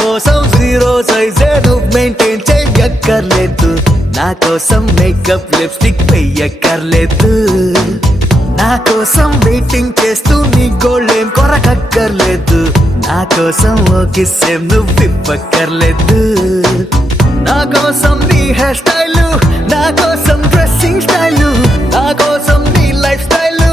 కోసం జీరో సైజే నువ్వు మెయింటైన్ చెయ్యక్కర్లేదు, నా కోసం మేకప్ లిప్స్టిక్ వెయ్యక్కర్లేదు, నా కోసం వెయిటింగ్ చేస్తూ నీ గోల్డేం కొరకక్కర్లేదు, నా కోసం ఓ కిస్సేం నువ్వు ఇవ్వక్కర్లేదు, నా కోసం నీ హెయిర్ స్టైల్, నా కోసం డ్రెస్సింగ్ స్టైల్, నా కోసం నీ లైఫ్ స్టైల్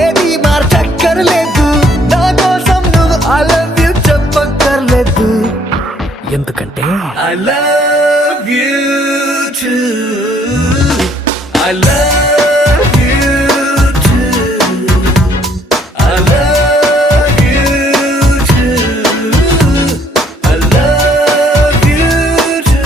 ఏది మార్చక్కర్లేదు, నా కోసం నువ్వు ఐ లవ్ యూ చెప్పక్కర్లేదు, ఎందుకంటే I love you too, I love you too, I love you too, I love you too.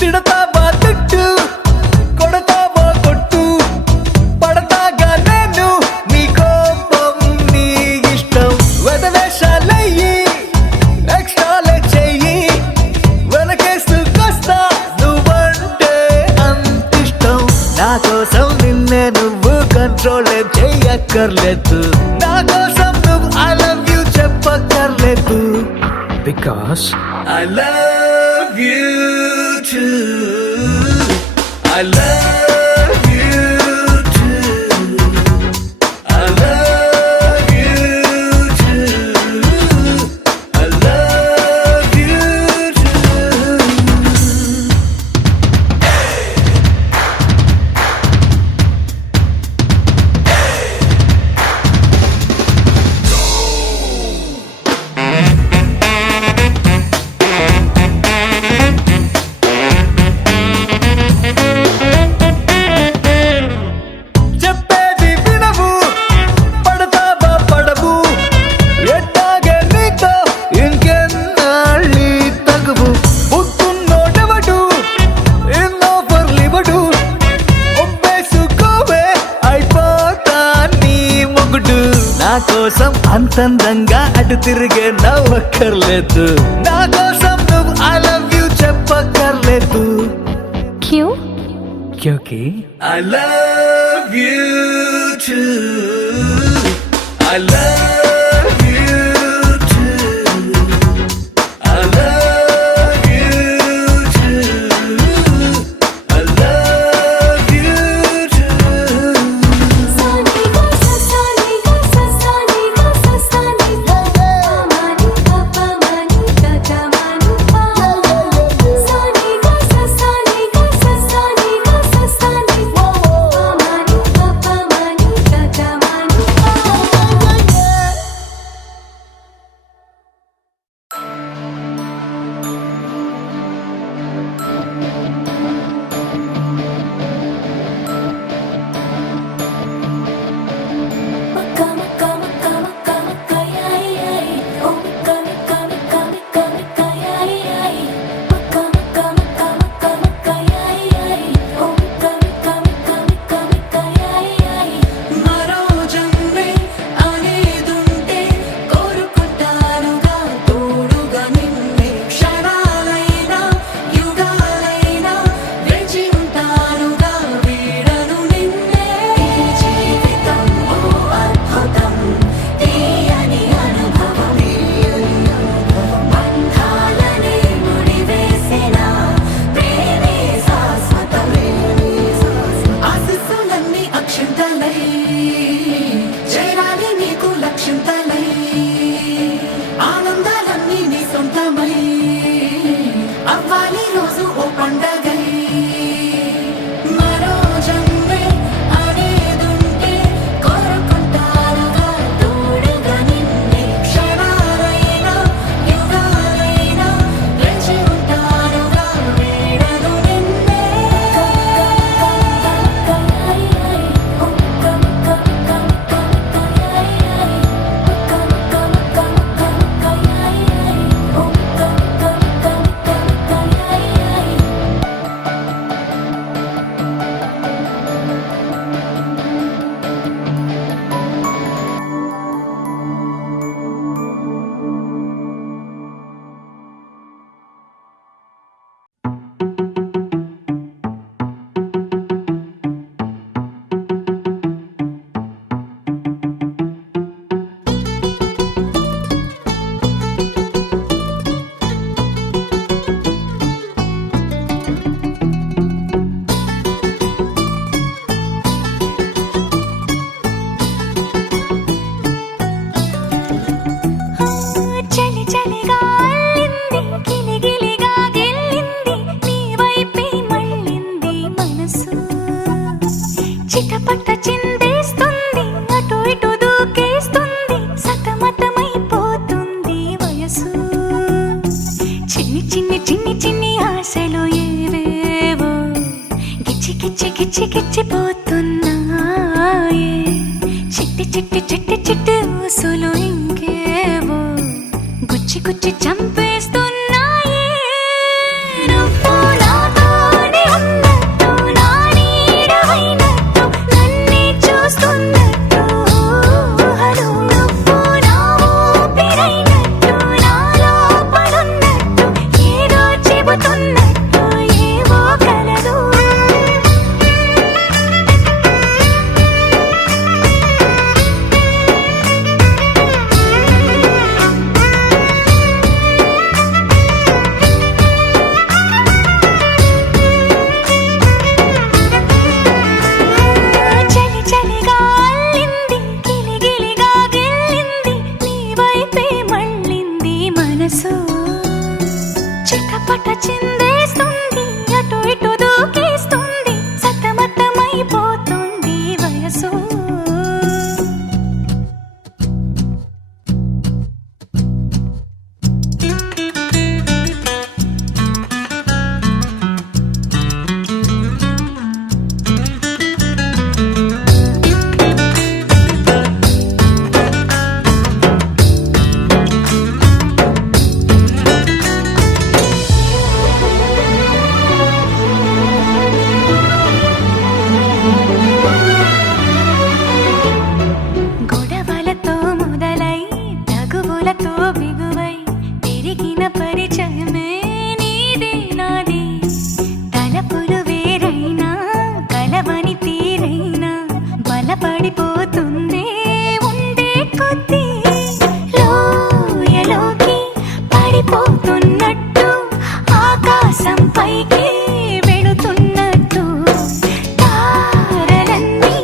తిడతావా తిట్టు, కొడతావా కొట్టు, పడతాగా నేను నీ కోపం నీ ఇష్టం, వెదవేషాలయ్యి ఎక్స్ట్రాలే చెయ్యి, వెనకేసుకొస్తా నువ్వంటే అంతిష్టం, నా కోసం నిన్నే నువ్వు కంట్రోల్ చెయ్యక్కర్లేదు, నా కోసం నువ్వు ఐ లవ్ యూ చెప్పక్కర్లేదు, because I love you too, I love you too, I love you too, I love you too. చెప్పేది వినవు, పడతావా పడవు, ఎట్టాగే నీతో ఇంకెన్నాళ్ళి తగువు, బుద్ధున్నోడెవడు ఇన్నోఫర్లివడు, ఒప్పేసుకోవే అయిపోతా నీ మొగుడు, నా కోసం అంతందంగా అటు తిరిగే నవ్వక్కర్లేదు, నా కోసం నువ్వు ఐ లవ్ యూ చెప్పక్కర్లేదు, क्यों? क्योंकि I love you too, I love you too, I love you too, I love you too. గిచ్చిపోతున్నాయే చిట్టి చిట్టి చిట్టి చిట్టి ఊసులు ఇంకేవో గుచ్చి గుచ్చి చంపేస్తున్నాయే నువ్వు నాతోనే ఉన్నట్టు నా నీడవైనట్టు నన్నే చూస్తున్నట్టు ఊహలు నువ్వు నా ఊపిరైనట్టు నా లోపలున్నట్టు ఏదో చెబుతున్నట్టు ఏవో కలదు చలి చలిగా అల్లింది గిలిగిలిగా గిల్లింది నీ వైపే మళ్ళింది మనసు చిటపట చిందేస్తుంది అటు ఇటు దూకేస్తుంది సతమతమైపోతుంది వయసు గొడవలతో మొదలై తగువులతో బిగువై పెరిగిన పరిచయమే నీదే నాది తలపులు వేరైనా కలవని తీరైనా బలపడిపోతుందే ఉండే కొద్దీ లోయలోకి పడిపోతున్నట్టు ఆకాశం పైకి వెళుతున్నట్టు తారలన్నీ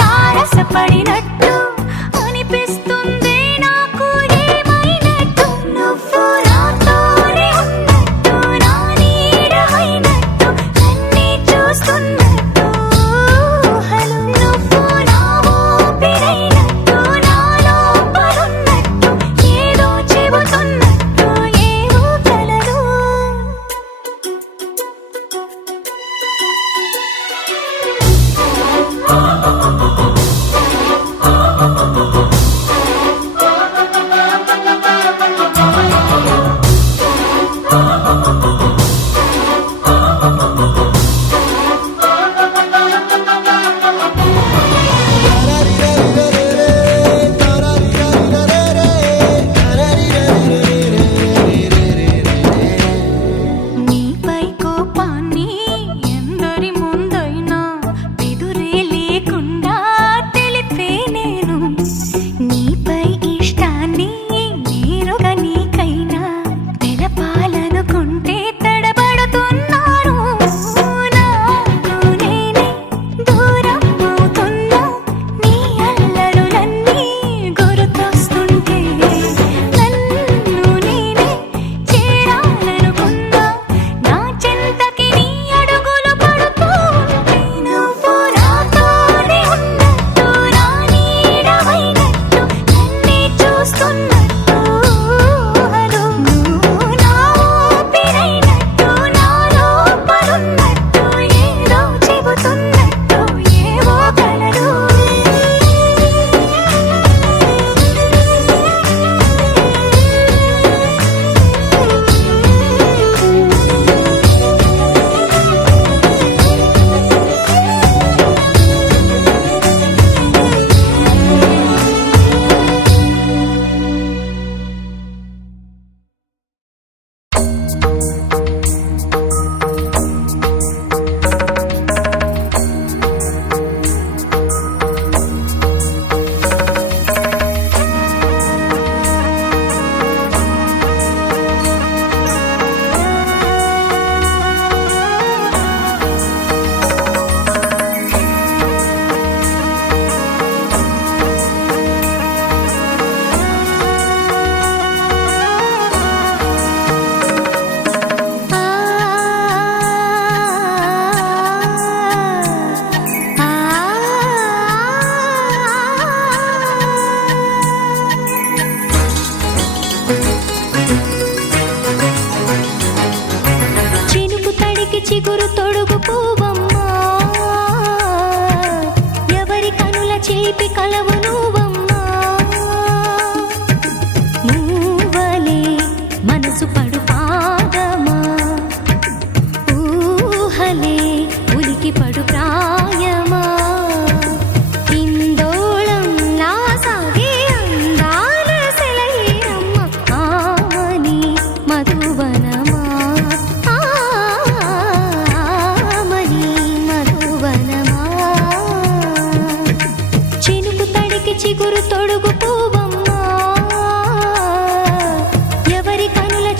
తారసపడినట్టు అనిపిస్తుంది నాకు ఏమైనట్టు నువ్వు నాతోనే ఉన్నట్టు నా నీడవైనట్టు నన్నే చూస్తున్నట్టు ఊహలు నువ్వు నా ఊపిరైనట్టు నా లోపలున్నట్టు ఏదో చెబుతున్నట్టు ఏవో కలదు నీపై కోపాన్ని ఎందరి ముందైనా బెదురే లేకుండా తెలిపే నేను నీపై ఇష్టాన్ని నేరుగా నీకైనా తెలపాలనుకుంటే తడబడుతున్నాను నాకు నేనే దూరం అవుతున్నా నీ అల్లరులన్నీ గుర్తొస్తుంటే నన్ను నేనే చేరాలనుకున్నా నా చెంతకి నీ అడుగులు పడుతూ ఉంటే నువ్వు నాతోనే ఉన్నట్టు నా నీడవైనట్టు నన్నే చూస్తున్నట్టు ఊహలు నువ్వు నా ఊపిరైనట్టు నా లోపలున్నట్టు ఏదో చెబుతున్నట్టు ఏవో కలదు చినుకు తడికి చిగురు తొడుగు పువ్వమ్మా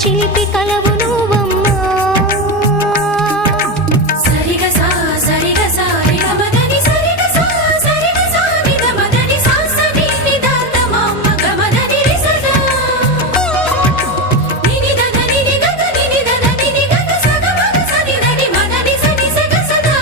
చిలిపి కలవు నువ్వమ్మా సరిగ సా సరిగ సా రిగ మదని సరిగ సా సరిగ సా నిద మదని సా సని నిద తమమ్మ గమదని రిసదా నిని దద నిని గద నిని దద నిని గద సగ మగ సని దని మదని సని సగ సదా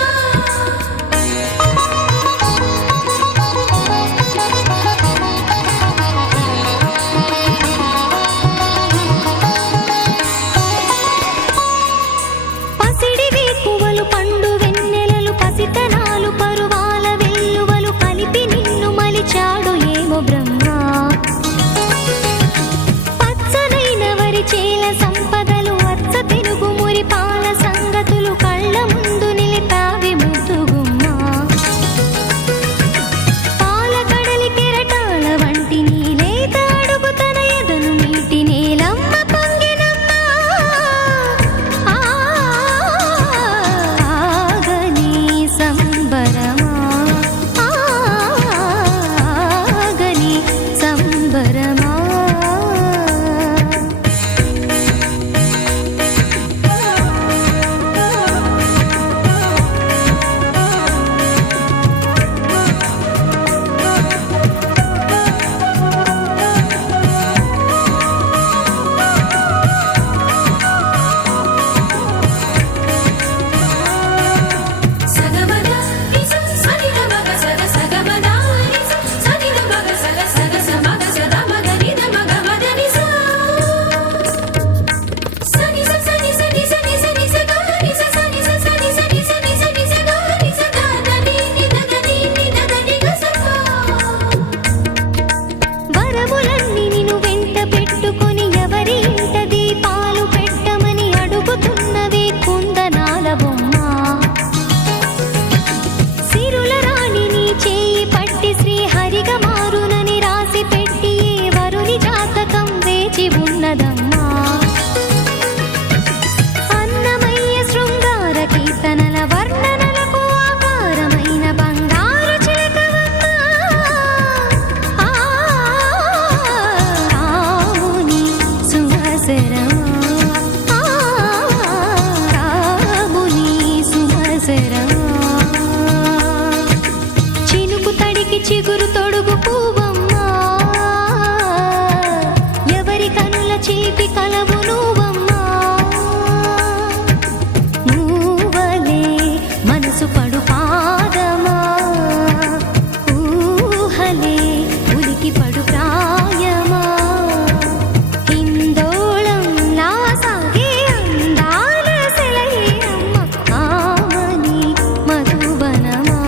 పసిడి వేకువలు పండు వెన్నెలలు పసితనాలు పరువాల వెల్లువలు కలిపి నిన్ను మలిచాడు ఏమో బ్రహ్మ పచ్చనైన వరి చేల సంపదలు అచ్చ తెలుగు మురి పాల సంగతులు కళ్ళ ముందు నిలిపావి ముద్దుగుమ్మ పాల కడలి కెరటాల వంటి నీలేత అడుగు తన ఎదను మీటి నేలమ్మ పొంగినమ్మ ఆగని సంబరమా ఆగని సంబరమా సగమద నిస సనిద మగ సగ సగమద నిస సనిద మగ సగ సగ సమగ సద మగ నిద మగ మద నిస సని స సని సని సని సని స గ నిస సని స సని సని సని సని స గ నిస ద ద ని ని ద ద ని ని ద ద ని గ స వరములన్నీ నిన్ను వెంట పెట్టుకొని ఎవరి ఇంట దీపాలు పెట్టమని అడుగుతున్నవే కుందనాల బొమ్మ సిరుల రాణి నీ చేయి పట్టి శ్రీహరిగా మారునని రాసి పెట్టి ఏ వరుని జాతకం వేచి ఉన్నదమ్మా అన్నమయ్య శృంగార కీర్తనల వర్ణనలకు ఆకారమైన బంగారు చిలకవమ్మ రాముని సుమసరమా రాముని సుమసరమా చినుకు తడికి చిగురు తొడుగు పువ్వమ్మా ఎవరి కనుల చిలిపి కలవు నువ్వమ్మా మూవలే మనసు పడు పాదమా ఊహలే ఉలికి పడు ప్రాయమా హిందోళం లా సాగే అందాల సెలయేరమ్మ ఆమని మధువనమా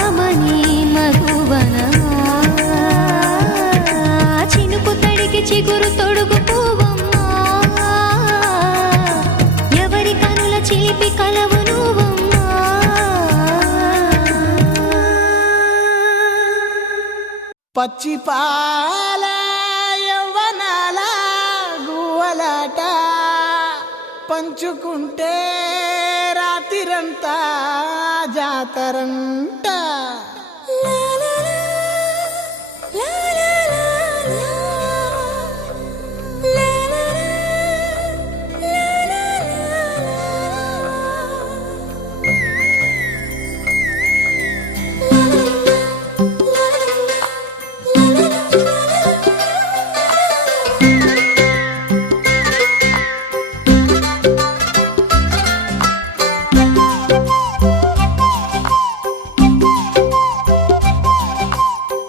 ఆమని మధువనమా చినుకు తడికి చిగురు తొడుగు పువ్వమ్మా ఎవరి కనుల చిలిపి కలవు నువ్వమ్మా పచ్చి పాల యవ్వనాల గువ్వలాట పంచుకుంటే రాత్రిరంతా జాతరంట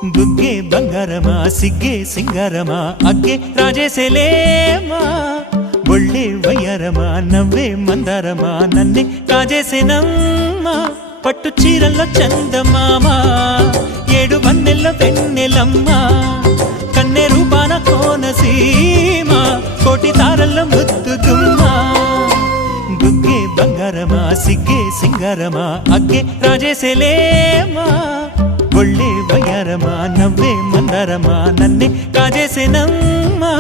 బుగ్గే బంగారమా సిగ్గే సింగారమా అగ్గే రాజేసేలేమా ఒళ్ళే వయ్యారమా నవ్వే మందారమా నన్నే కాజేసేనమ్మా పట్టు చీరల్లో చందమామా ఏడు వన్నెల్లో వెన్నెలమ్మా కన్నె రూపాన కోనసీమ కోటి తారల్లో ముద్దుగుమ్మా బుగ్గే బంగారమా సిగ్గే సింగారమా అగ్గే రాజేసేలేమా ఒళ్ళే వయ్యారమా నవ్వే మందారమా నన్నే కాజేసేనమ్మా